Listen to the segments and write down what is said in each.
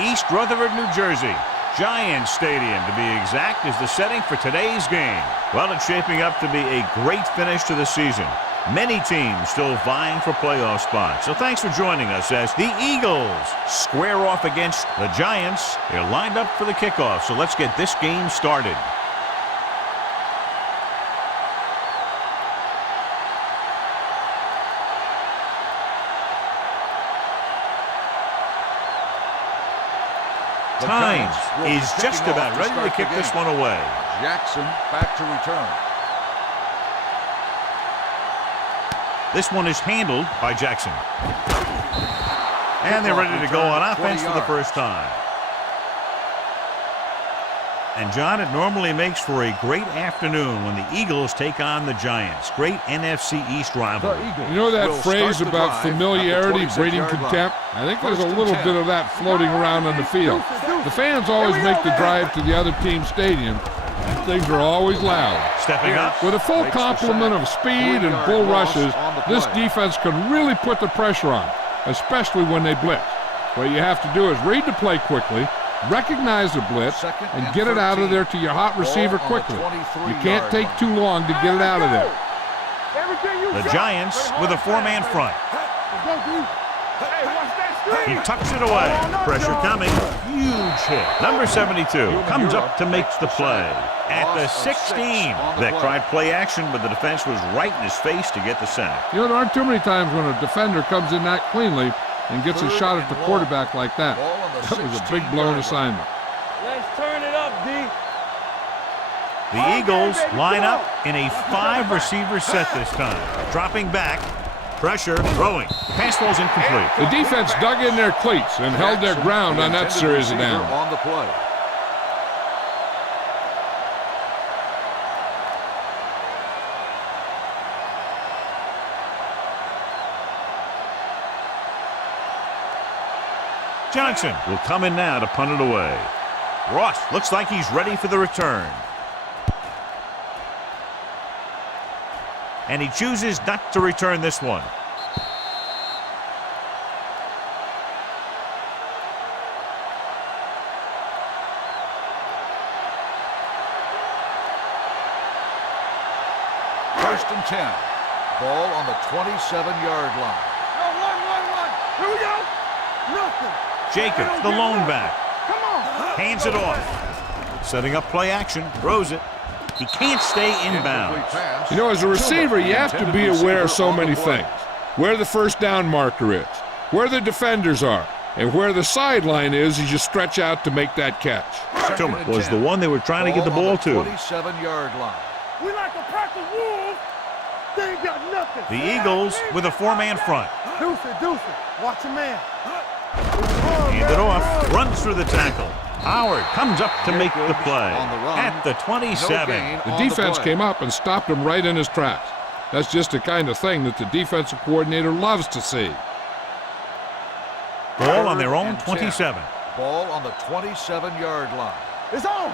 East Rutherford, New Jersey. Giants Stadium, to be exact, is the setting for today's game. Well, it's shaping up to be a great finish to the season. Many teams still vying for playoff spots. So thanks for joining us as the Eagles square off against the Giants. They're lined up for the kickoff, so let's get this game started. Times is just about ready to kick this one away. Jackson back to return. This one is handled by Jackson. And they're ready to go on offense for the first time. And, John, it normally makes for a great afternoon when the Eagles take on the Giants. Great NFC East rivalry. You know that phrase about familiarity breeding contempt? I think there's a little bit of that floating around on the field. The fans always make the drive to the other team's stadium. Things are always loud. Stepping up. With a full complement of speed and bull rushes, this defense can really put the pressure on, especially when they blitz. What you have to do is read the play quickly, recognize the blitz, and get it out of there to your hot receiver quickly. You can't take too long to get it out of there. The Giants with a four-man front. He tucks it away. Pressure coming. Huge hit. Number 72 comes up to make the play. At the 16. They tried play action, but the defense was right in his face to get the sack. You know, there aren't too many times when a defender comes in that cleanly and gets a shot at the quarterback like that. That was a big blown assignment. Let's turn it up, D. The Eagles line up in a 5-receiver set this time. Dropping back. Pressure, throwing. Pass ball's incomplete. The defense dug in their cleats and held their ground on that series of downs. On the play. Johnson will come in now to punt it away. Ross looks like he's ready for the return. And he chooses not to return this one. First and 10. Ball on the 27-yard line. One. Here we go. Nothing. Jacobs, the lone back. Come on. Hands it off. Setting up play action. Throws it. He can't stay inbounds. You know, as a receiver, you have to be aware of so many things. Where the first down marker is, where the defenders are, and where the sideline is as you stretch out to make that catch. Tillman was the one they were trying to get the ball to. 27-yard line. We like a practice wolves. They ain't got nothing. The Eagles with a four-man front. Deuce it. Watch a man. Hand it off. Runs through the tackle. Howard comes up to make the play at the 27. The defense came up and stopped him right in his tracks. That's just the kind of thing that the defensive coordinator loves to see. Ball on their own 27. Ball on the 27-yard line. It's on.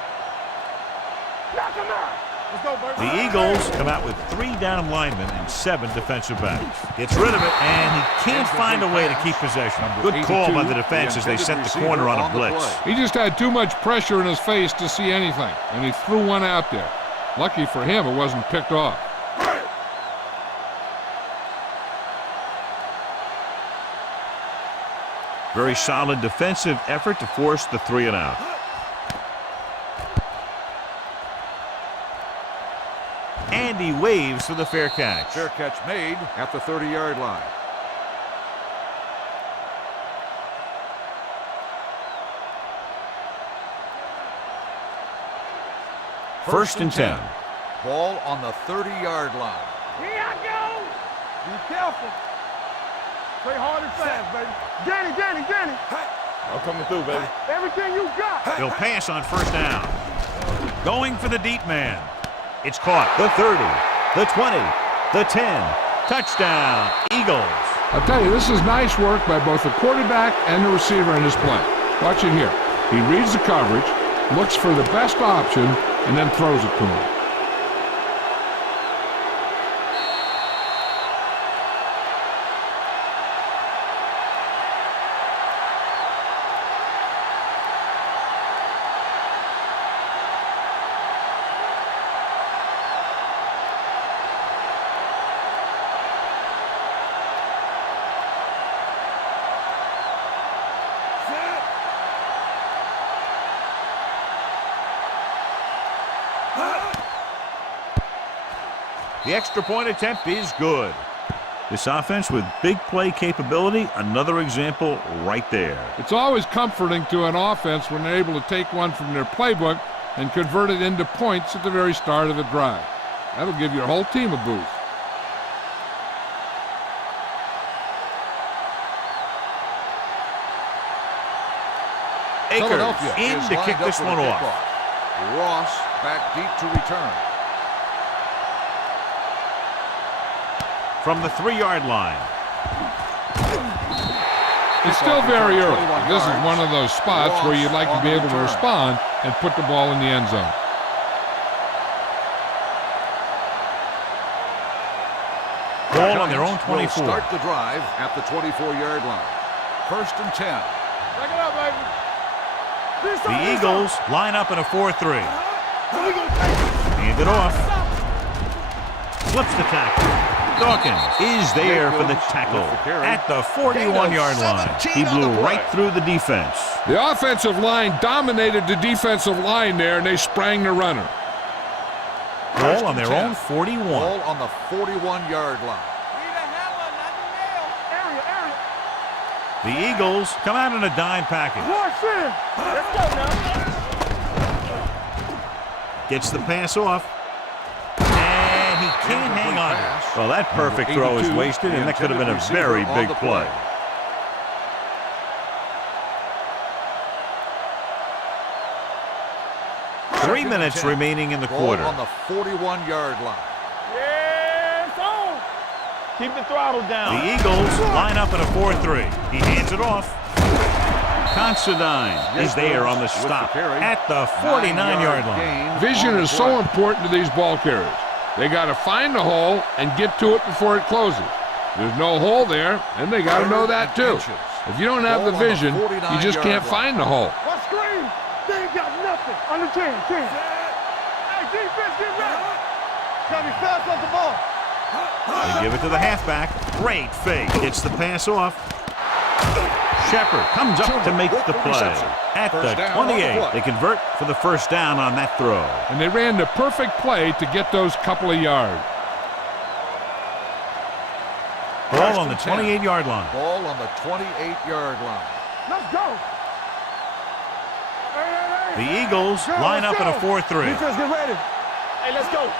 Knock him out. Let's go, Bert. The Eagles come out with 3 down linemen and 7 defensive backs. Gets rid of it, and he can't find a way to keep possession. Good call by the defense as they set the corner on a blitz. He just had too much pressure in his face to see anything, and he threw one out there. Lucky for him, it wasn't picked off. Very solid defensive effort to force the 3-and-out. And he waves for the fair catch. Fair catch made at the 30-yard line. First and 10. Ball on the 30-yard line. Here I go. Be careful. Play hard and fast, baby. Danny. I'm coming through, baby. Everything you got. He'll pass on first down. Going for the deep man. It's caught. The 30, the 20, the 10. Touchdown, Eagles. I'll tell you, this is nice work by both the quarterback and the receiver in this play. Watch it here. He reads the coverage, looks for the best option, and then throws it to him. The extra point attempt is good. This offense with big play capability, another example right there. It's always comforting to an offense when they're able to take one from their playbook and convert it into points at the very start of the drive. That'll give your whole team a boost. Akers in to kick this one off. Ross back deep to return. From the 3-yard line. It's still very early. This is one of those spots where you'd like to be able to respond and put the ball in the end zone. Ball on their own 24. Start the drive at the 24-yard line. 1st and 10. Back it up, baby. The Eagles line up in a 4-3. Hand it off. Flips the tackle. Dawkins is there for the tackle at the 41-yard line. He blew right through the defense. The offensive line dominated the defensive line there, and they sprang the runner. Ball on their own 41. Ball on the 41-yard line. The Eagles come out in a dime package. Let's go now. Gets the pass off. And he can't hang on to it. Well, that perfect throw is wasted, and that could have been a very big play. Three minutes remaining in the quarter. On the 41-yard line. Yeah, it's on. Keep the throttle down. The Eagles line up in a 4-3. He hands it off. Considine is there on the stop at the 49-yard line. Vision is so important to these ball carriers. They got to find the hole and get to it before it closes. There's no hole there, and they got to know that too. If you don't have the vision, you just can't find the hole. What screen? They ain't got nothing. Under 10. Hey, defense, get ready. Gotta be fast off the ball. They give it to the halfback. Great fake. Gets the pass off. Shepard comes up to make the play. At the 28, they convert for the first down on that throw. And they ran the perfect play to get those couple of yards. Ball on the 28-yard line. Ball on the 28-yard line. Let's go. The Eagles line up in a 4-3. Defense, get ready. Hey, let's go.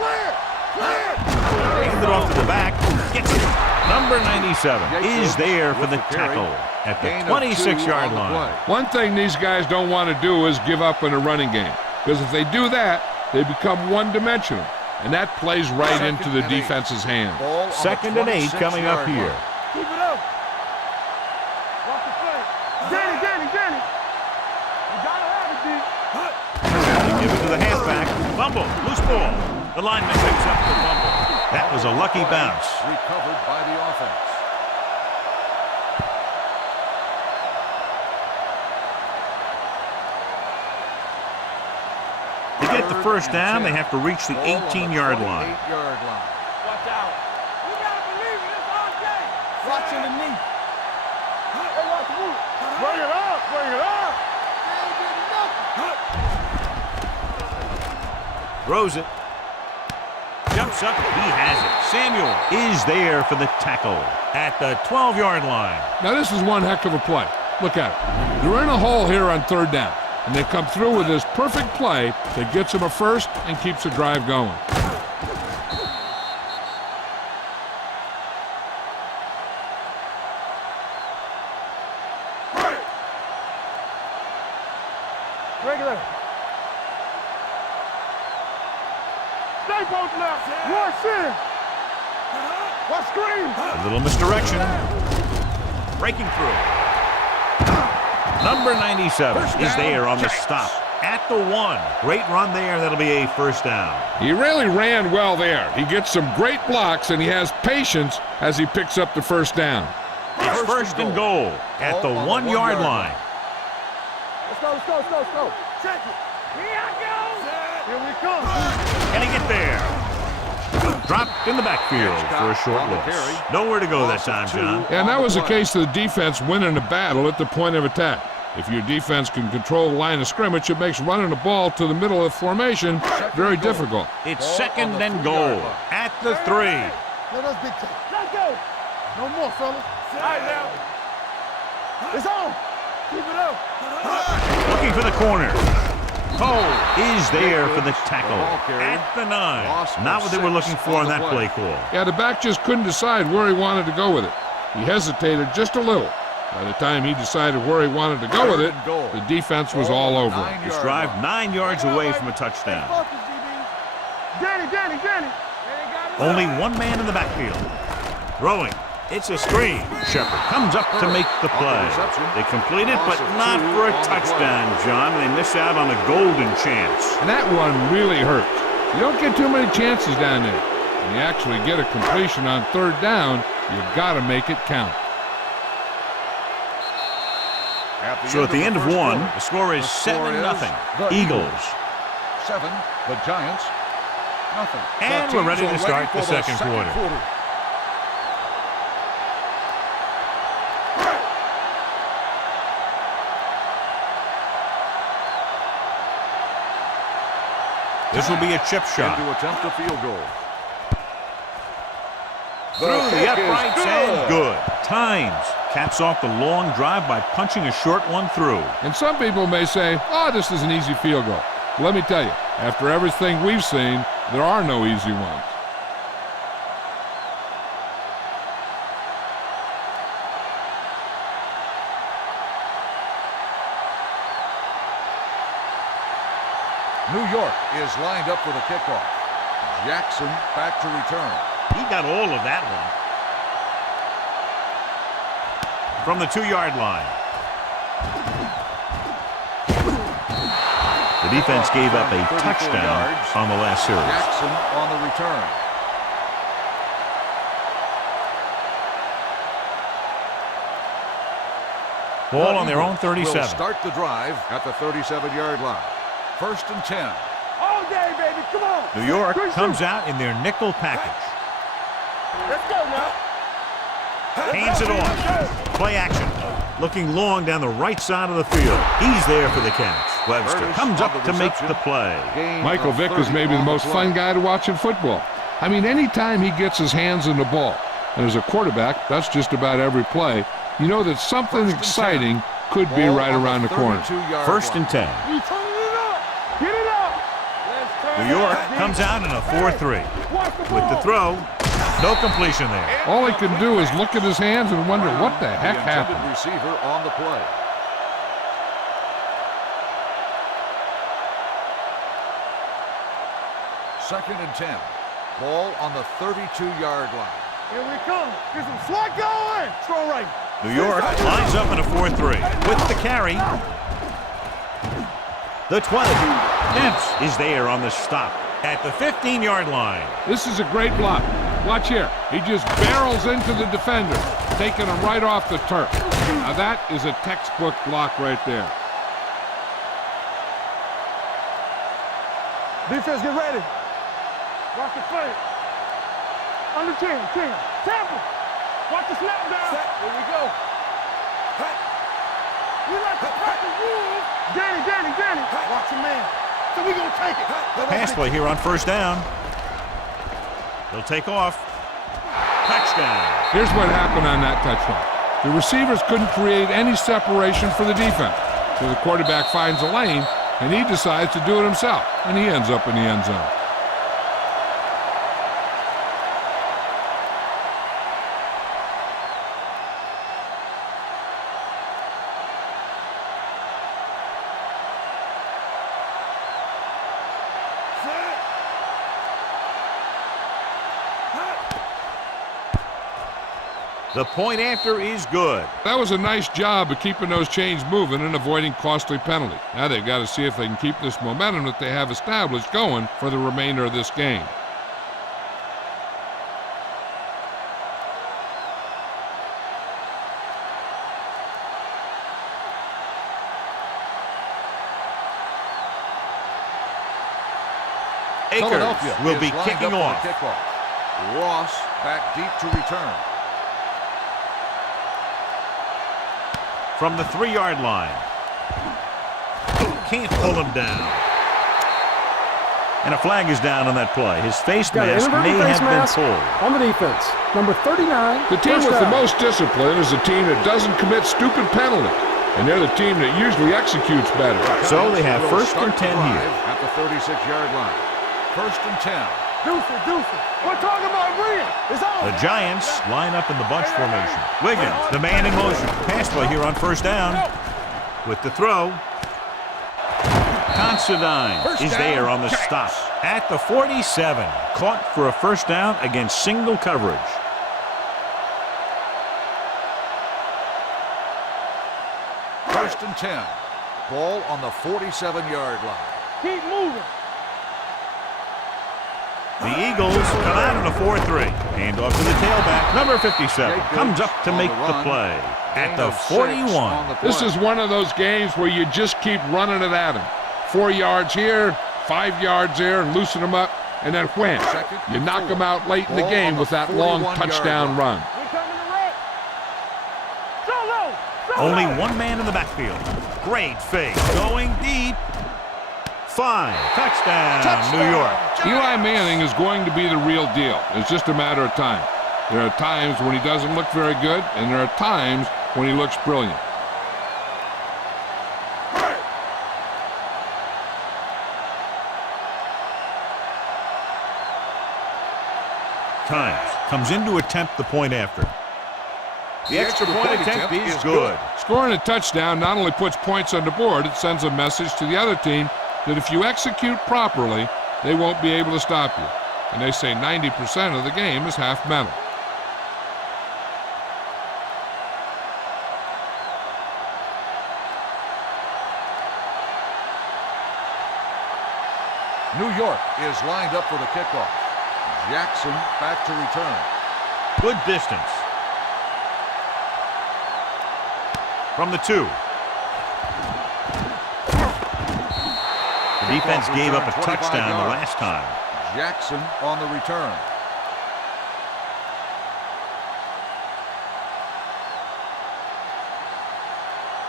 Clear. Hands it off to the back. Gets it. Number 97 is there for the tackle at the 26-yard line. One thing these guys don't want to do is give up in a running game, because if they do that, they become one-dimensional, and that plays right into the defense's hand. 2nd and 8 coming up here. Keep it up. Watch the play. Danny. You gotta have it, D. They give it to the halfback. Fumble. Loose ball. The lineman picks up the fumble. That was a lucky bounce. Recovered by the offense. To get the first down, they have to reach the 18-yard line. Watch out. You gotta believe it. It's all day. Watch underneath. Hey, watch the move. Bring it up. Throws it. Jumps up. He has it. Samuel is there for the tackle at the 12-yard line. Now, this is one heck of a play. Look at it. They're in a hole here on 3rd down, and they come through with this perfect play that gets them a first and keeps the drive going. Regular. Stay posted up. Rush in. What screen? A little misdirection. Breaking through. Number 97 is there on the stop at the 1. Great run there. That'll be a first down. He really ran well there. He gets some great blocks, and he has patience as he picks up the first down. It's first and goal at the 1-yard line. Let's go. Check it. Here I go. Here we come. Can he get there? Dropped in the backfield for a short loss. Nowhere to go that time, John. And that was a case of the defense winning the battle at the point of attack. If your defense can control the line of scrimmage, it makes running the ball to the middle of the formation very difficult. It's second and goal at the 3. Let us dictate. Let's go. No more, fellas. All right, now. It's on. Keep it up. Looking for the corner. Cole is there for the tackle at the 9. Not what they were looking for on that play call. Yeah, the back just couldn't decide where he wanted to go with it. He hesitated just a little. By the time he decided where he wanted to go with it, the defense was all over him. His drive 9 yards away from a touchdown. Danny. Only one man in the backfield. Throwing. It's a screen. Shepard comes up to make the play. They complete it, but not for a touchdown, John. They miss out on a golden chance. And that one really hurts. You don't get too many chances down there. When you actually get a completion on 3rd down, you got to make it count. So at the end of 1, the score is 7-0. Eagles. 7, the Giants, nothing. And we're ready to start the second quarter. This will be a chip shot. To attempt a field goal. Through the uprights and good. Times caps off the long drive by punching a short one through. And some people may say, oh, this is an easy field goal. Let me tell you, after everything we've seen, there are no easy ones. New York is lined up for the kickoff. Jackson back to return. He got all of that one. From the 2-yard line. The defense gave up a touchdown on the last series. Jackson on the return. Ball on their own 37. Will start the drive at the 37-yard line. 1st and 10. All day, baby. Come on. New York comes out in their nickel package. Let's go now. Hands it off. Play action. Looking long down the right side of the field. He's there for the catch. Webster comes up to make the play. Michael Vick is maybe the most fun guy to watch in football. I mean, anytime he gets his hands on the ball, and as a quarterback, that's just about every play, you know that something exciting could be right around the corner. 1st and 10. Get it up. New York comes out in a 4-3. With the throw, no completion there. All he can do is look at his hands and wonder what the heck happened. Receiver on the play. Second and 10. Ball on the 32-yard line. Here we come. Get some slack going. Throw right. New York lines up in a 4-3. With the carry. The 20. Dents is there on the stop at the 15-yard line. This is a great block. Watch here. He just barrels into the defender, taking him right off the turf. Now that is a textbook block right there. Defense, get ready. Watch the play. Under 10. Tampa. Watch the snap down. Here we go. We like to practice rules. Danny. Watch your man. So we gonna take it. Pass play here on 1st down. They'll take off. Touchdown. Here's what happened on that touchdown. The receivers couldn't create any separation for the defense. So the quarterback finds a lane, and he decides to do it himself, and he ends up in the end zone. The point after is good. That was a nice job of keeping those chains moving and avoiding costly penalties. Now they've got to see if they can keep this momentum that they have established going for the remainder of this game. Akers will be kicking off. Ross back deep to return. From the 3-yard line. can't pull him down. And a flag is down on that play. His face mask may have been pulled. On the defense, number 39. The team with the most discipline is the team that doesn't commit stupid penalties. And they're the team that usually executes better. So they have first and 10 here. At the 36-yard line. First and 10. Deuce. We're talking about bringing. It's on. The Giants line up in the bunch formation. Wiggins, the man in motion. Pass play here on first down. With the throw. Considine is there on the stop. At the 47. Caught for a first down against single coverage. First and 10. Ball on the 47-yard line. Keep moving. The Eagles come out in a 4-3. Hand off to the tailback. Number 57 comes up to make the play. At the 41. This is one of those games where you just keep running it at him. 4 yards here, 5 yards there, and loosen them up. And then wham, you knock them out late in the game with that long touchdown run. Only one man in the backfield. Great fake. Going deep. 5. Touchdown, New York. Eli Manning is going to be the real deal. It's just a matter of time. There are times when he doesn't look very good, and there are times when he looks brilliant. Times comes in to attempt the point after. The extra point attempt is good. Scoring a touchdown not only puts points on the board, it sends a message to the other team that if you execute properly, they won't be able to stop you. And they say 90% of the game is half mental. New York is lined up for the kickoff. Jackson back to return. Good distance. From the 2. The defense gave up a touchdown the last time. Jackson on the return.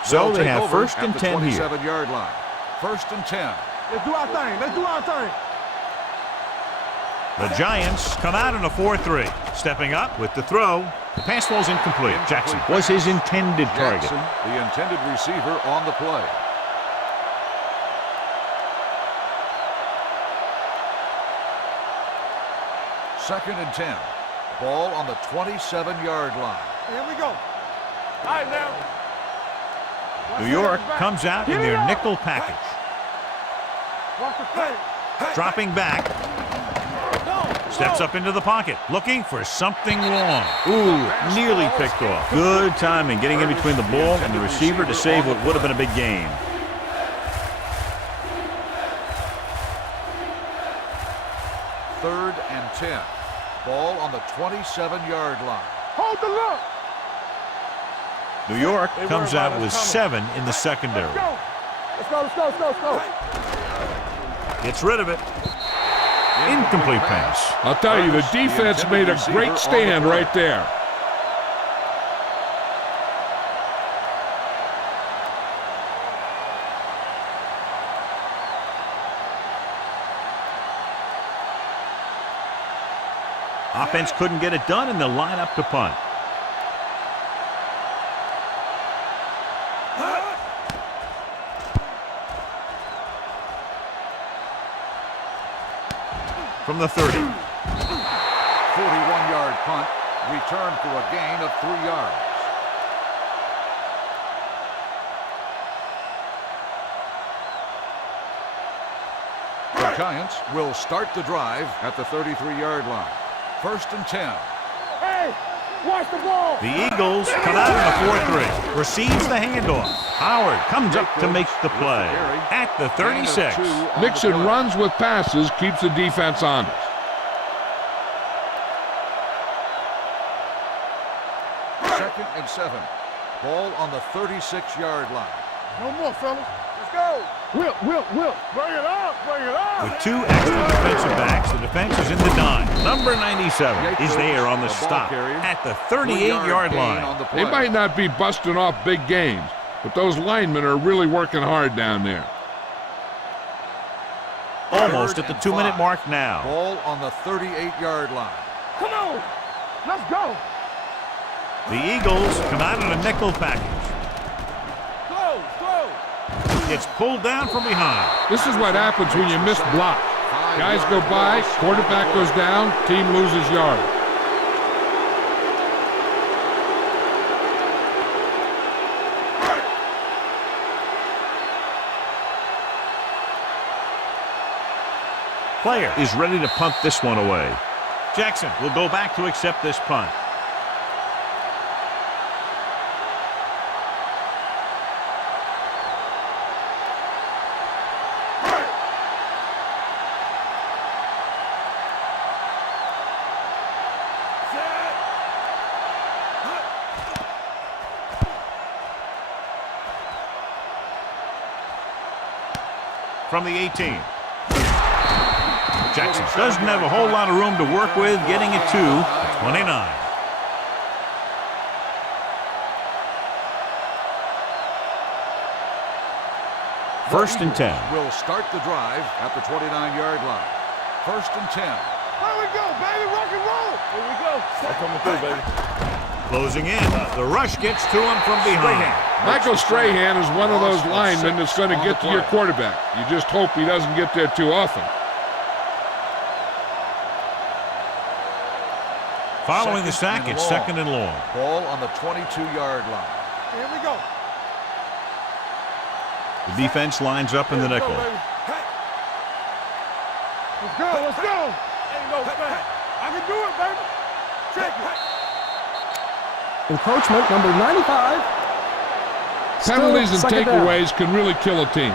So they have first and 10 here. 27-yard line. First and 10. Let's do our thing. The Giants come out in a 4-3. Stepping up with the throw. The pass falls incomplete. Jackson was his intended target. Jackson, the intended receiver on the play. Second and 10. Ball on the 27-yard line. Here we go. All right, now. New York comes out in their nickel package. Watch the play. Dropping back. Steps up into the pocket, looking for something long. Ooh, nearly picked off. Good timing, getting in between the ball and the receiver to save what would have been a big gain. Third and 10. Ball on the 27-yard line. Hold the look. New York comes out with 7 in the secondary. Let's go. Gets rid of it. Incomplete pass. I'll tell you, the defense made a great stand right there. Offense couldn't get it done, and they'll line up to punt. From the 30. 41-yard punt, returned for a gain of 3 yards. The Giants will start the drive at the 33-yard line. First and 10. Hey, watch the ball. The Eagles come out in a 4-3. Receives the handoff. Howard comes up to make the play at the 36. Mixon runs with passes, keeps the defense honest. Second and 7. Ball on the 36-yard line. No more, fellas. Let's go. Will. Bring it up. With 2 extra defensive backs, the defense is in the dime. Number 97 is there on the stop at the 38-yard line. They might not be busting off big games, but those linemen are really working hard down there. Almost at the 2-minute mark now. Ball on the 38-yard line. Come on. Let's go. The Eagles come out in a nickel package. Throw. It's pulled down from behind. This is what happens when you miss blocks. Guys go by, quarterback goes down, team loses yard. Player is ready to punt this one away. Jackson will go back to accept this punt. From the 18. Jackson doesn't have a whole lot of room to work with, getting it to 29. First and 10. Will start the drive at the 29-yard line. First and 10. Here we go, baby. Rock and roll. Here we go. I'm coming through, baby. Closing in. The rush gets to him from behind. Michael Strahan is one of those linemen that's going to get to your quarterback. You just hope he doesn't get there too often. Following the sack, it's second and long. Ball on the 22-yard line. Here we go. The defense lines up in the nickel. Let's go. Let's go. Ain't no back. I can do it, baby. Check it. Encroachment number 95. Penalties and Second down. takeaways can really kill a team.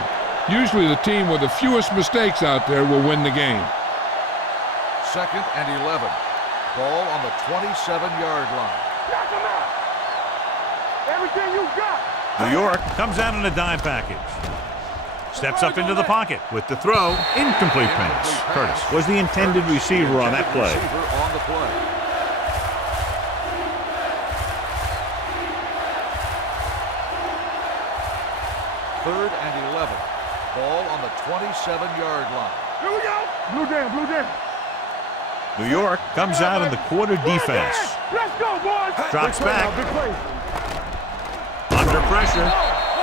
Usually the team with the fewest mistakes out there will win the game. Second and 11. Ball on the 27-yard line. Knock him out. Everything you got. New York comes out in a dime package. Steps up into the pocket with the throw. Incomplete pass. Curtis was the intended receiver on that play. Receiver on the play. Third and 11. Ball on the 27-yard line. Here we go. Blue down, blue down. New York comes out in the quarter defense. Let's go, boys. Drops Big play back. now, big play. Under pressure.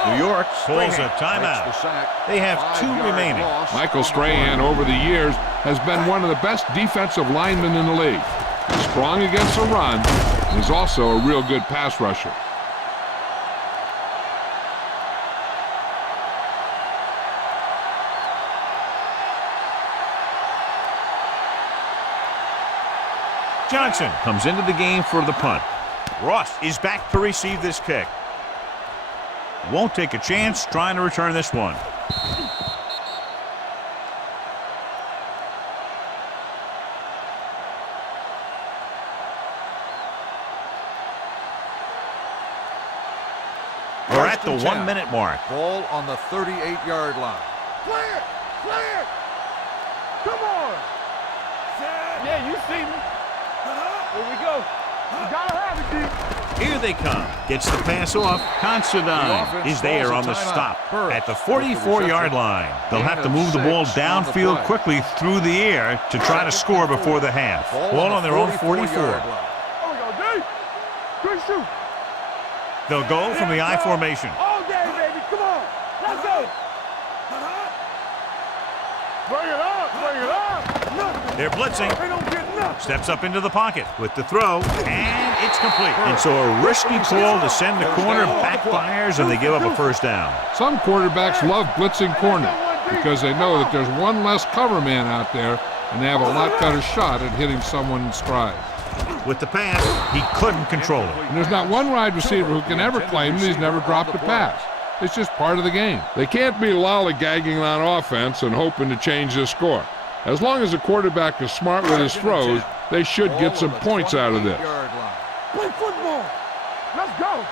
New York pulls a Makes timeout. the sack. They have 2 5-yard remaining. loss Michael on the Strahan play. over the years has been one of the best defensive linemen in the league. He's strong against the run, and he's also a real good pass rusher. Johnson comes into the game for the punt. Ross is back to receive this kick. Won't take a chance trying to return this one. We're at the 1-minute mark. Ball on the 38-yard line. Clear, clear. Come on. Yeah, you see me. Here we go. You gotta have it, D. Here they come. Gets the pass off. Considine is there on the stop at the 44-yard line. They'll have to move the ball downfield quickly through the air to try to score before the half. Ball on their own 44. There we go, D. Good shoot. They'll go from the I formation. All day, baby. Come on. Let's go. Bring it up. Bring it up. Nothing. They're blitzing. They don't get nothing. Steps up into the pocket with the throw, and it's complete. And so a risky call to send the corner backfires, and they give up a first down. Some quarterbacks love blitzing corner because they know that there's one less cover man out there, and they have a lot better shot at hitting someone in stride. With the pass, he couldn't control it. And there's not one wide receiver who can ever claim that he's never dropped a pass. It's just part of the game. They can't be lollygagging on offense and hoping to change the score. As long as the quarterback is smart with his throws, they should get some points out of this. Play football. Let's go.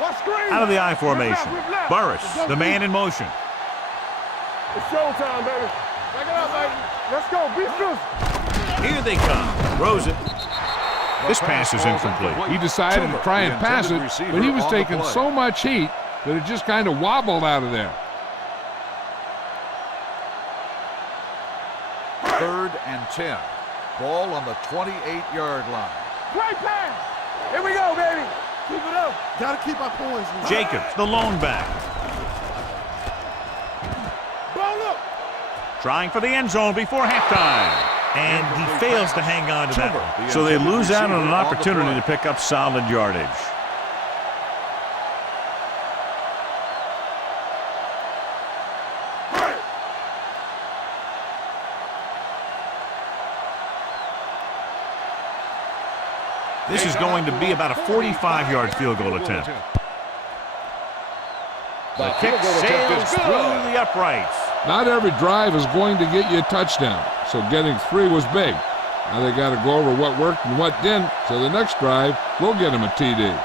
Watch screen. Out of the I formation, Burris, the man in motion. It's showtime, baby. Back it up, baby. Let's go. Be physical. Here they come. Throws it. This pass is incomplete. He decided to try and pass it, but he was taking so much heat that it just kind of wobbled out of there. 3rd and 10. Ball on the 28-yard line. Great pass. Here we go, baby. Keep it up. Gotta keep our poise. Jacobs, the lone back. Ball up. Trying for the end zone before halftime. And he fails to hang on to that one. So they lose out on an opportunity to pick up solid yardage. This is going to be about a 45-yard field goal attempt. The kick sails through the uprights. Not every drive is going to get you a touchdown, so getting 3 was big. Now they got to go over what worked and what didn't, so the next drive will get him a TD.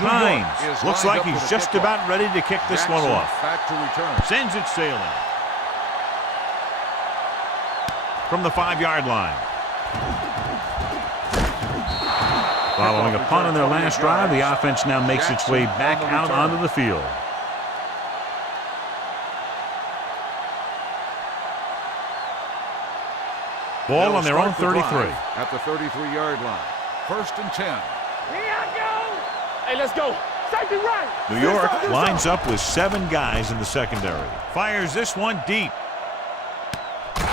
Hines looks like he's just about ready to kick this one off. Back to return. Sends it sailing. From the 5-yard line. Following a punt on their last drive, the offense now makes its way back out onto the field. Ball on their own 33. At the 33-yard line. 1st and 10. Here I go. Hey, let's go. Safety right. New York lines up with 7 guys in the secondary. Fires this one deep.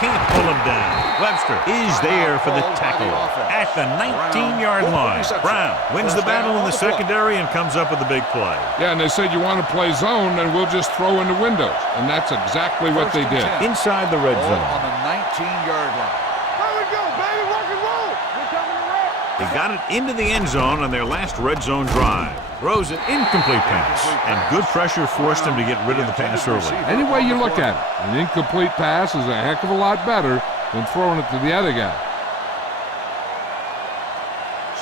Can't pull him down. Webster is there for the tackle at the 19-yard line. Brown wins the battle in the secondary and comes up with a big play. Yeah, and they said you want to play zone, and we'll just throw in the windows. And that's exactly what they did. Inside the red zone. On the 19-yard line. Here we go, baby. Rock and roll. We're coming around. They got it into the end zone on their last red zone drive. Throws an incomplete pass, and good pressure forced him to get rid of the pass early. Any way you look at it, an incomplete pass is a heck of a lot better than throwing it to the other guy.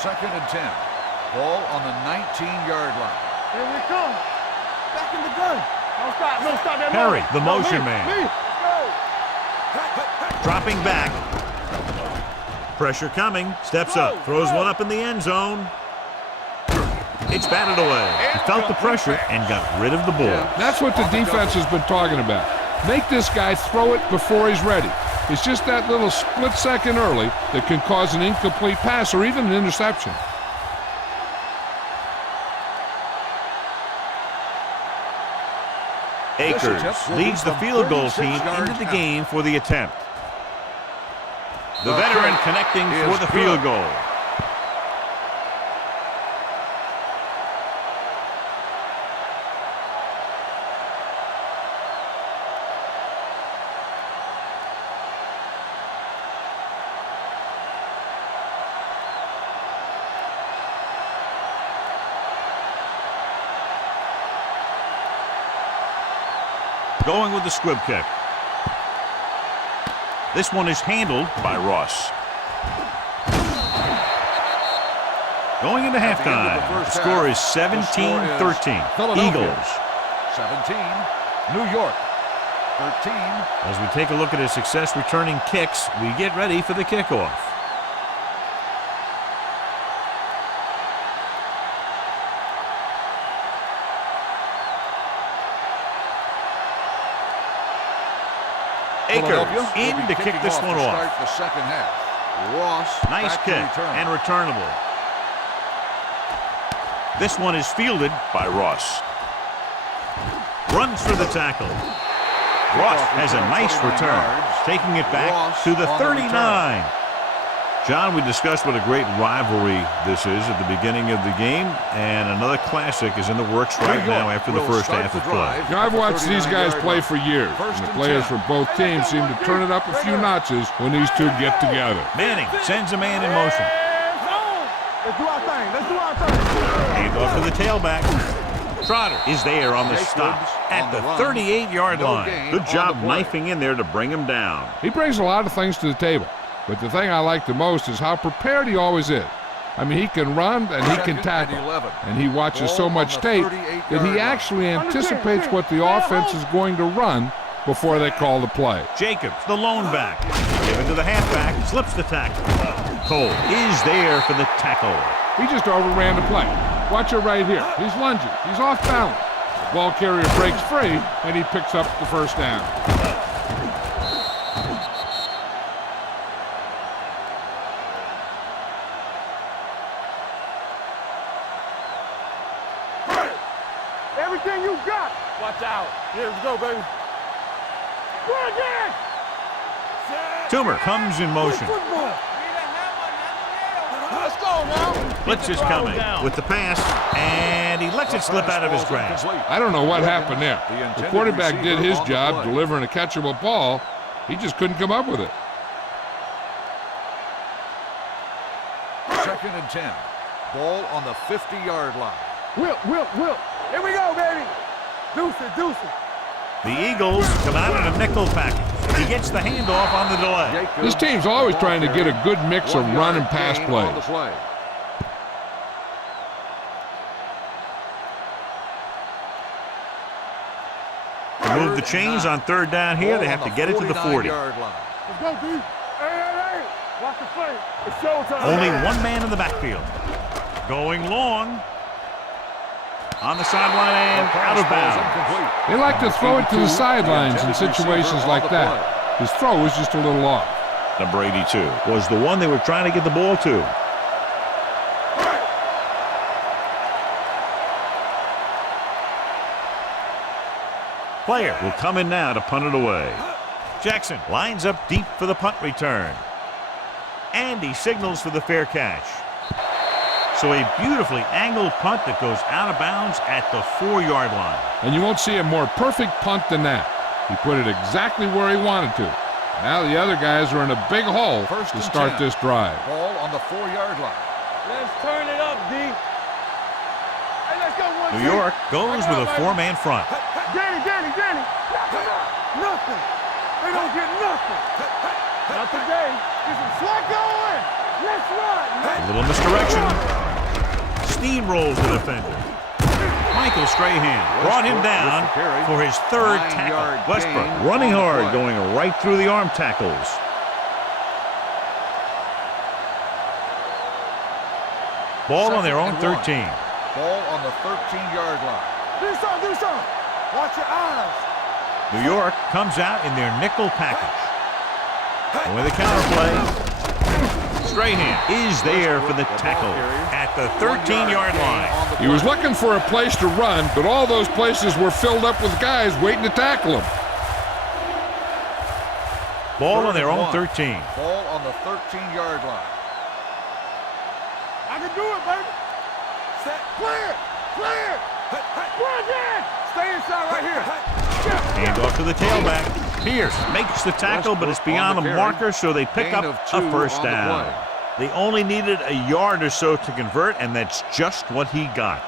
2nd and 10. Ball on the 19-yard line. Here we come. Back in the gun. Don't stop. Don't stop that. Perry, the No, motion me, man. me. Let's go. Dropping back. Pressure coming. Steps up. Throws one up in the end zone. It's batted away. He felt the pressure and got rid of the ball. That's what the defense has been talking about. Make this guy throw it before he's ready. It's just that little split second early that can cause an incomplete pass or even an interception. Akers leads the field goal team into the game for the attempt. The veteran connecting for the field goal. Going with the squib kick. This one is handled by Ross. Going into halftime, the score is 17-13. Eagles. 17, New York. 13. As we take a look at his success returning kicks, we get ready for the kickoff. Akers in to kick this one off. Start the second half. Ross. Nice kick and returnable. This one is fielded by Ross. Runs for the tackle. Ross has a nice return, taking it back to the 39. John, we discussed what a great rivalry this is at the beginning of the game, and another classic is in the works right now after the first half of play. You know, I've watched these guys play for years, and the players for both teams seem to turn it up a few notches when these two get together. Manning sends a man in motion. Let's do our thing. Let's do our thing. Hand off to the tailback. Trotter is there on the stop at the 38-yard line. Good job knifing in there to bring him down. He brings a lot of things to the table, but the thing I like the most is how prepared he always is. I mean, he can run and he can tackle, and he watches so much tape that he actually anticipates what the offense is going to run before they call the play. Jacobs, the lone back, given to the halfback, slips the tackle. Cole is there for the tackle. He just overran the play. Watch it right here. He's lunging. He's off balance. The ball carrier breaks free, and he picks up the first down. Everything you got. Watch out. Here we go, baby. Go again. Toomer comes in motion. Let's go now. Blitz is coming with the pass, and he lets it slip out of his grasp. I don't know what happened there. The quarterback did his job delivering a catchable ball. He just couldn't come up with it. 2nd and 10. Ball on the 50-yard line. Whip. Here we go, baby. Deuce it. The Eagles come out in a nickel package. He gets the handoff on the delay. This team's always trying to get a good mix of run and pass plays. To move the chains on 3rd down here, they have to get it to the 40. Let's go, D. Hey. Watch the play. It's showtime. Only one man in the backfield. Going long. On the sideline and out of bounds. They like to throw it to the sidelines in situations like that. His throw was just a little off. Number 82 was the one they were trying to get the ball to. Player will come in now to punt it away. Jackson lines up deep for the punt return. And he signals for the fair catch. So a beautifully angled punt that goes out of bounds at the 4-yard line. And you won't see a more perfect punt than that. He put it exactly where he wanted to. Now the other guys are in a big hole to start this drive. Ball on the 4-yard line. Let's turn it up, D. Hey, let's go. New York goes with a 4-man front. Danny. Nothing. They don't get nothing. Not today. This is what going. Let's run. A little misdirection. Steamrolls the defender. Michael Strahan brought him down for his 3rd tackle. Westbrook running hard, going right through the arm tackles. Ball on their own 13. Ball on the 13-yard line. Do something. Watch your eyes. New York comes out in their nickel package. And with a counterplay, Strahan is there for the tackle at the 13-yard line. He was looking for a place to run, but all those places were filled up with guys waiting to tackle him. Ball on their own 13. Ball on the 13-yard line. I can do it, baby. Set. Clear. Run again. Stay inside right here. Hand off to the tailback. Pierce makes the tackle, but it's beyond the marker, so they pick up a first down. They only needed a yard or so to convert, and that's just what he got.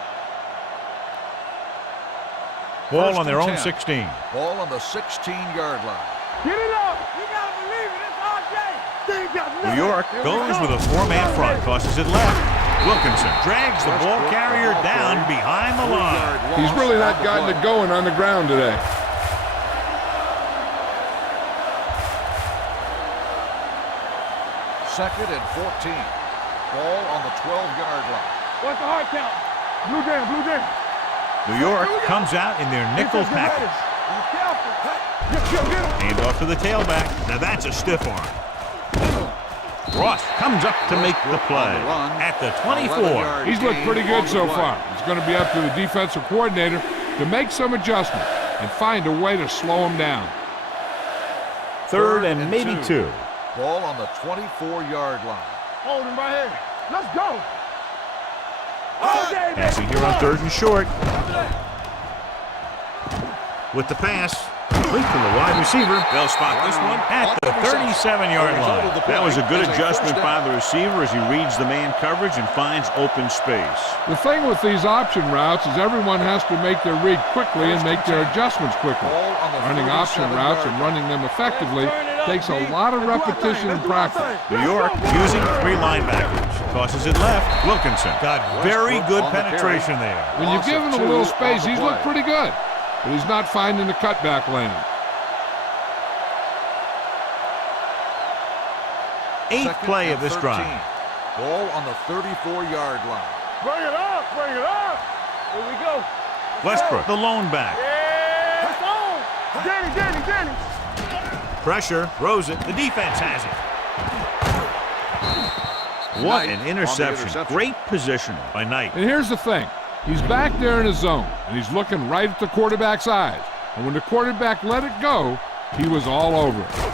Ball on their own 16. Ball on the 16-yard line. Get it up. You got to believe it. It's RJ. They ain't got nothing. New York goes with a 4-man front, tosses it left. Wilkinson drags the ball carrier down behind the line. He's really not gotten it going on the ground today. Second and 14. Ball on the 12-yard line. What's the hard count? Blue jam. New York comes out in their nickel package. Hand off to the tailback. Now that's a stiff arm. Ross comes up to make the play at the 24. He's looked pretty good so far. It's going to be up to the defensive coordinator to make some adjustments and find a way to slow him down. 3rd and maybe 2. Ball on the 24-yard line. Hold him right here. Let's go. Passing here on 3rd and short. With the pass, complete to the wide receiver. They'll spot this one at the 37-yard line. That was a good adjustment by the receiver as he reads the man coverage and finds open space. The thing with these option routes is everyone has to make their read quickly and make their adjustments quickly. Running option routes and running them effectively takes a lot of repetition and practice. New York using 3 linebackers. Tosses it left. Wilkinson got very good penetration there. When you give him a little space, he's looked pretty good, but he's not finding the cutback lane. 8th play of this drive. Ball on the 34-yard line. Bring it up, bring it up. Here we go. Westbrook, the lone back. Yeah, it's on. Danny. Pressure, throws it. The defense has it. What an interception. Great position by Knight. And here's the thing. He's back there in his zone, and he's looking right at the quarterback's eyes. And when the quarterback let it go, he was all over it.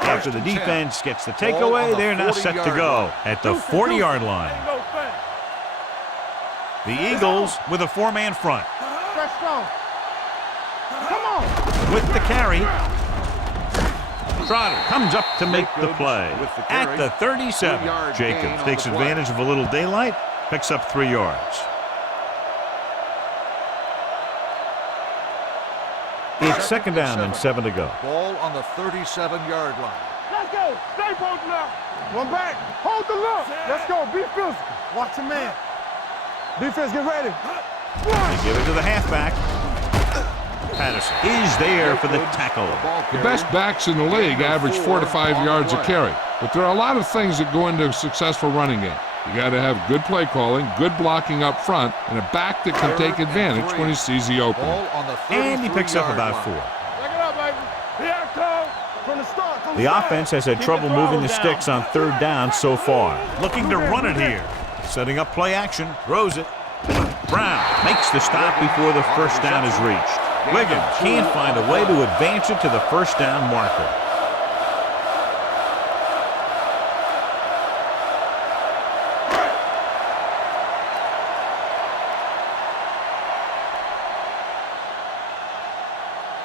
After the defense gets the takeaway, they're now set to go at the 40-yard line. The Eagles with a four-man front. Come on. With the carry. Trotter comes up to make the play. At the 37, Jacobs takes advantage of a little daylight, picks up 3 yards. It's second down and 7 to go. Ball on the 37-yard line. Let's go. Stay posted up. One back. Hold the look. Let's go. Be physical. Watch the man. Defense, get ready. They give it to the halfback. Patterson is there for the tackle. The best backs in the league average 4 to 5 yards a carry. But there are a lot of things that go into a successful running game. You got to have good play calling, good blocking up front, and a back that can take advantage when he sees the opening. And he picks up about 4. Back it up, baby. Here I come. From the start. The offense has had trouble moving the sticks on third down so far. Looking to run it here. Setting up play action. Throws it. Brown makes the stop before the first down is reached. Wiggins can't find a way to advance it to the first down marker.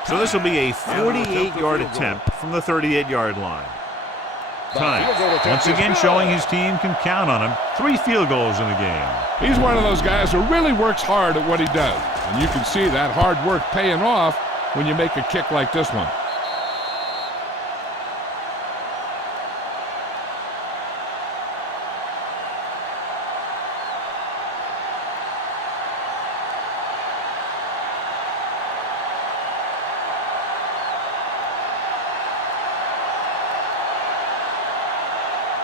So this will be a 48-yard attempt from the 38-yard line. Time once again showing his team can count on him. 3 field goals in the game. He's one of those guys who really works hard at what he does. And you can see that hard work paying off when you make a kick like this one.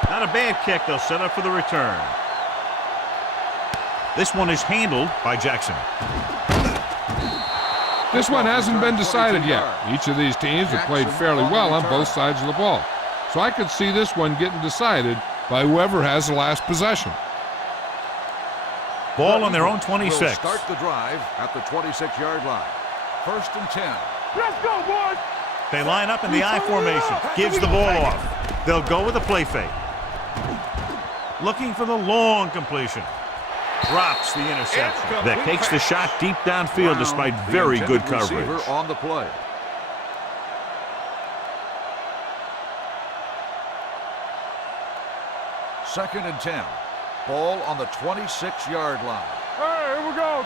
Not a bad kick. They'll set up for the return. This one is handled by Jackson. This one hasn't been decided yet. Each of these teams have played fairly well on both sides of the ball. So I could see this one getting decided by whoever has the last possession. Ball on their own 26. Will start the drive at the 26-yard line. First and 10. Let's go, boys. They line up in the I formation. Gives the ball off. They'll go with a play fake. Looking for the long completion. Drops the interception. That takes the shot deep downfield despite very good coverage. On the play. Second and 10. Ball on the 26-yard line. Hey, here we go.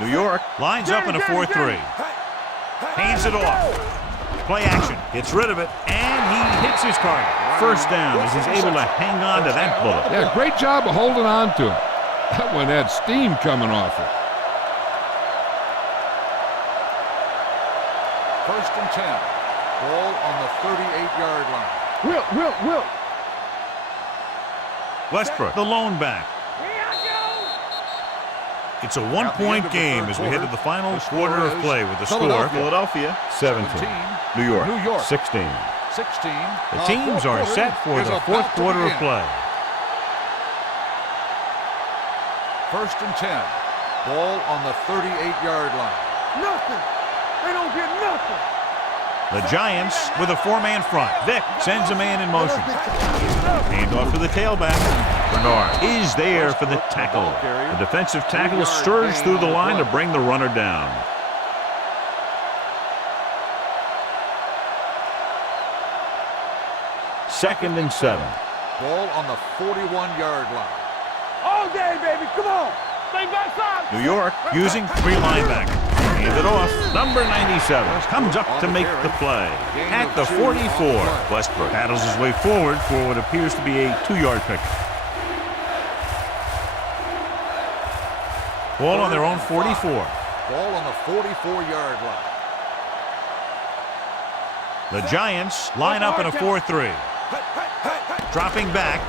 New York lines up in a 4-3. Hands it off. Play action. Gets rid of it. And he hits his target. First down as he's able to hang on to that bullet. Yeah, great job of holding on to him. That one had steam coming off it. First and 10. Ball on the 38-yard line. Will. Westbrook, the lone back. It's a one-point game as we head to the final quarter of play with the score. Philadelphia 17. New York 16. The teams are set for the fourth quarter of play. First and 10. Ball on the 38-yard line. Nothing. They don't get nothing. The Giants with a 4-man front. Vick sends a man in motion. Hand off to the tailback. Bernard is there for the tackle. The defensive tackle surged through the line to bring the runner down. Second and 7. Ball on the 41-yard line. All day, baby. Come on. Stay backside. New York using 3 linebackers. Hand it off. Number 97 comes up to make the play. At the 44, Westbrook paddles his way forward for what appears to be a 2-yard pick. Ball on their own 44. Ball on the 44-yard line. The Giants line up in a 4-3. Dropping back.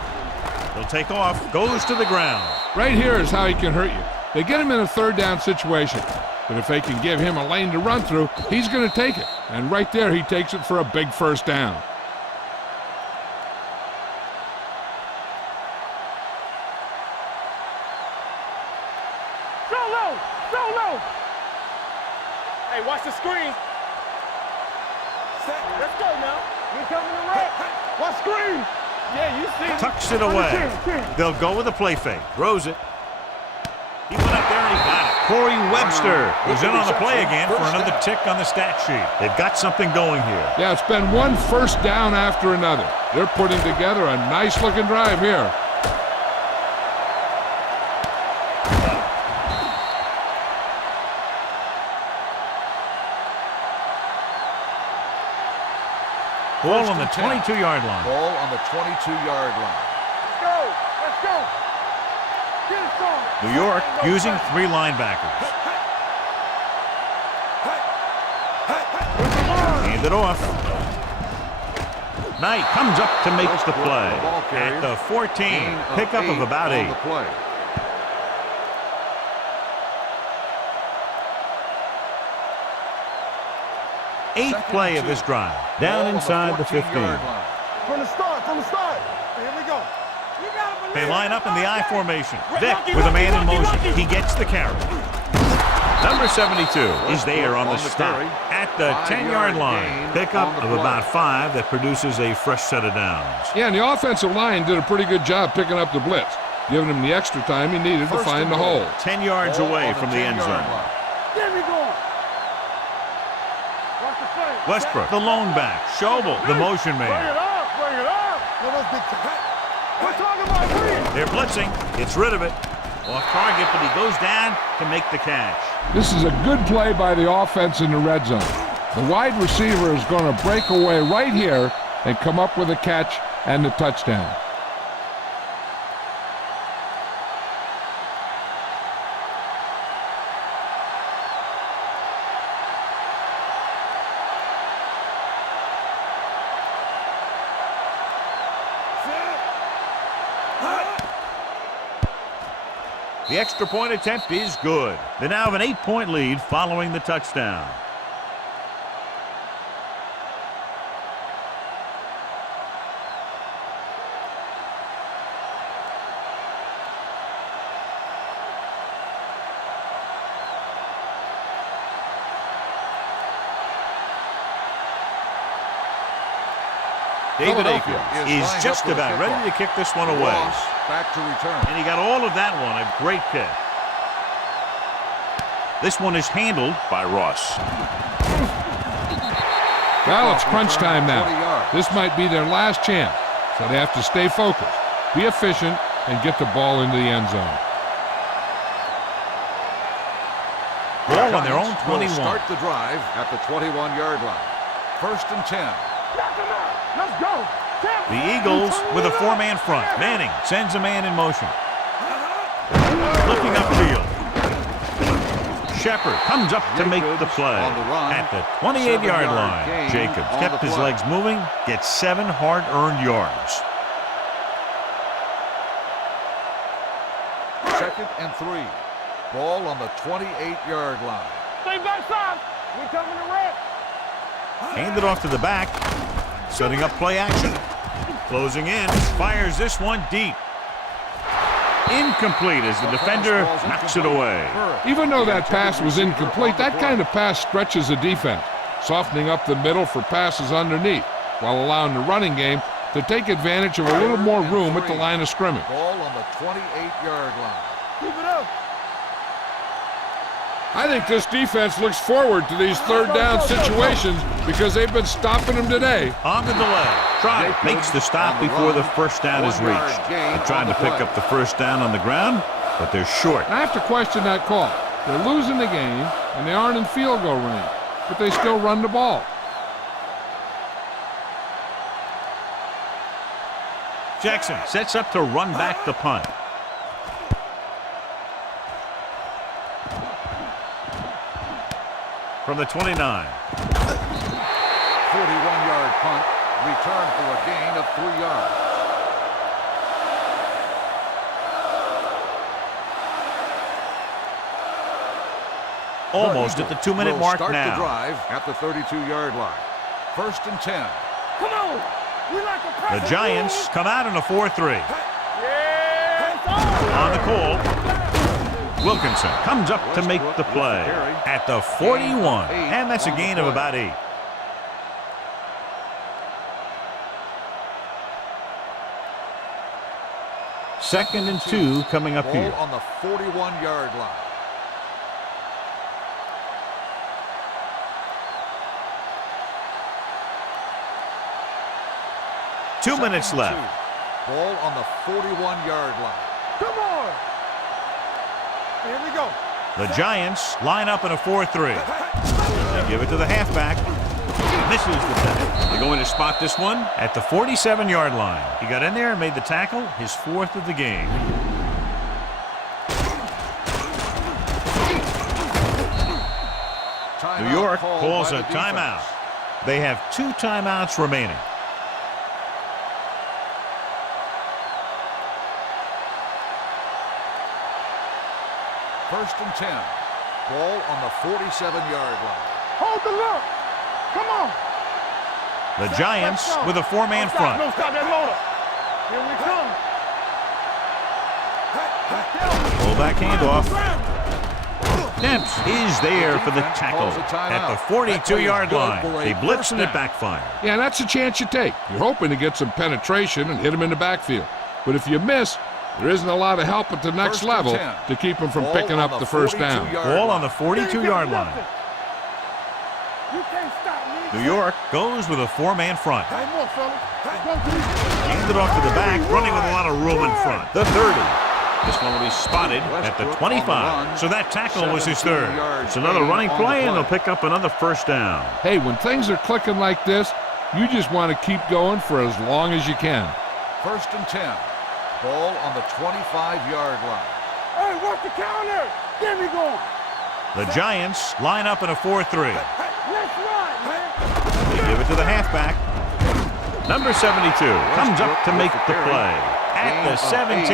He'll take off, goes to the ground. Right here is how he can hurt you. They get him in a third down situation. But if they can give him a lane to run through, he's going to take it. And right there, he takes it for a big first down. Go low. Hey, watch the screen. Let's go now. We coming to wreck. Watch screen. Yeah, you see. Tucks it away. They'll go with a play fake. Throws it. He went up there and he got it. Corey Webster was in on the play again for another tick on the stat sheet. They've got something going here. Yeah, it's been one first down after another. They're putting together a nice-looking drive here. Ball on the 22-yard line. Ball on the 22-yard line. Let's go. Get it started. New York using 3 linebackers. Hand it off. Knight comes up to make the play. At the 14, pickup of about 8. Eighth play of this drive. Down inside the 15. From the start. Here we go. They line up in the I formation. Vick with a man in motion. He gets the carry. Number 72 is there on the stop at the 10-yard line. Pickup of about 5 that produces a fresh set of downs. Yeah, and the offensive line did a pretty good job picking up the blitz, giving him the extra time he needed to find the hole. 10 yards away from the end zone. Get me going. Westbrook, the lone back. Schobel, the motion man. Bring it up. We're talking about free. They're blitzing. Gets rid of it. Off target, but he goes down to make the catch. This is a good play by the offense in the red zone. The wide receiver is going to break away right here and come up with a catch and the touchdown. The extra point attempt is good. They now have an 8-point lead following the touchdown. David Akers is just about ready to kick this one away. Back to return. And he got all of that one. A great kick. This one is handled by Ross. Well, it's crunch time now. This might be their last chance, so they have to stay focused, be efficient, and get the ball into the end zone. Ball on their own 21. Start the drive at the 21-yard line. 1st and 10. Let's go. The Eagles with a 4-man front. Manning sends a man in motion. Looking upfield. Shepard comes up to make the play at the 28-yard line. Jacobs kept his legs moving, gets 7 hard-earned yards. 2nd and 3. Ball on the 28-yard line. Stay backside. We coming to wreck. Handed off to the back. Setting up play action. Closing in. Fires this one deep. Incomplete as the defender knocks it away. Even though that pass was incomplete, that kind of pass stretches the defense, softening up the middle for passes underneath, while allowing the running game to take advantage of a little more room at the line of scrimmage. Ball on the 28-yard line. Keep it up. I think this defense looks forward to these third down situations because they've been stopping them today. On the delay. Try makes the stop before the first down is reached. They're trying to pick up the first down on the ground, but they're short. I have to question that call. They're losing the game, and they aren't in field goal range, but they still run the ball. Jackson sets up to run back the punt. From the 29. 41-yard punt, return for a gain of 3 yards. Almost at the 2-minute mark start now. The drive at the 32-yard line. 1st and 10. Come on. We like to press The Giants come out in a 4-3. Yeah. On the call, Wilkinson comes up to make the play at the 41, and that's a gain of about 8. Second and 2 coming up here. On the 41-yard line. Two minutes left. Ball on the 41-yard line. Come on. Here we go. The Giants line up in a 4-3. They give it to the halfback. Misses the tackle. They're going to spot this one at the 47-yard line. He got in there and made the tackle, his 4th of the game. New York calls a timeout. They have 2 timeouts remaining. First and 10. Ball on the 47-yard line. Hold the look. Come on. The Giants with a 4-man front. Don't stop that motor. Here we come. Fullback handoff. Dempsey is there for the tackle at the 42-yard line. They blitz and it backfires. Yeah, that's a chance you take. You're hoping to get some penetration and hit him in the backfield. But if you miss, there isn't a lot of help at the next level to keep him from picking up the first down. Ball on the 42-yard line. You can't stop me. New York goes with a 4-man front. One more, fella. Hand it off to the back, running with a lot of room in front. The 30. This one will be spotted at the 25. So that tackle was his 3rd. It's another running play, and they'll pick up another first down. Hey, when things are clicking like this, you just want to keep going for as long as you can. First and 10. Ball on the 25-yard line. Hey, what's the counter? There we go. The Giants line up in a 4-3. Let's run, man. They give it to the halfback. Number 72 comes up to make the play at the 17.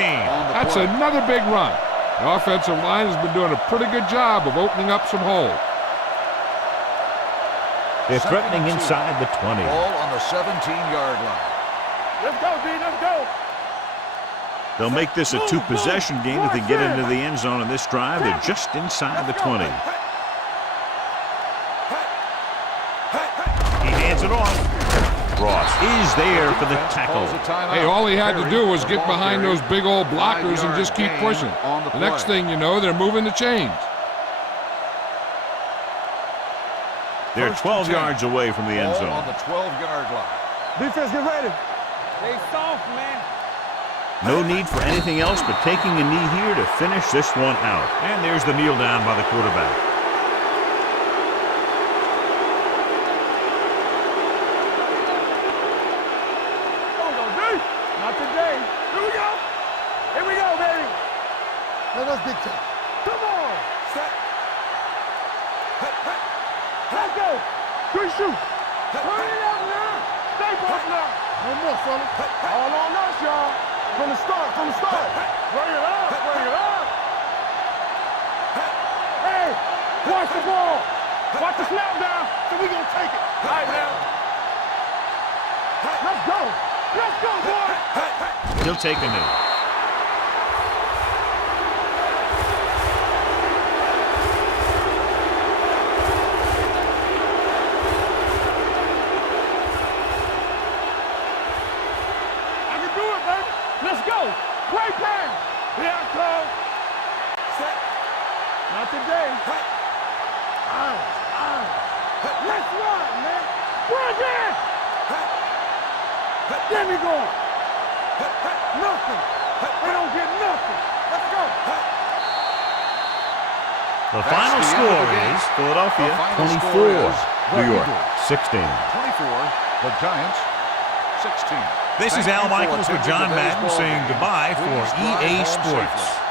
That's another big run. The offensive line has been doing a pretty good job of opening up some holes. They're threatening inside the 20. Ball on the 17-yard line. Let's go, D. Let's go. They'll make this a 2-possession game if they get into the end zone in this drive. They're just inside the 20. He hands it off. Ross is there for the tackle. Hey, all he had to do was get behind those big old blockers and just keep pushing. The next thing you know, they're moving the chains. They're 12 yards away from the end zone. On the 12-yard line. Defense, get ready. Stay soft, man. No need for anything else but taking a knee here to finish this one out. And there's the kneel down by the quarterback. Not today. Here we go. Here we go, baby. No, that's big time. Come on. Set. Let's go. Good shoot. Turn it up now. Stay back now. One more, fella. All on us, y'all. From the start, from the start. Bring it up, bring it up. Hey, watch the ball. Watch the snap down. So we gonna take it. All right, now. Let's go. Let's go, boy. He'll take a knee. Let's go. Play pass. Here I come. Set. Not today. Let's run, man. Bring it. There we go. Nothing. They don't get nothing. Let's go. The final score is Philadelphia 24, New York 16. 24, the Giants 16. This is Al Michaels with John Madden saying goodbye for EA Sports.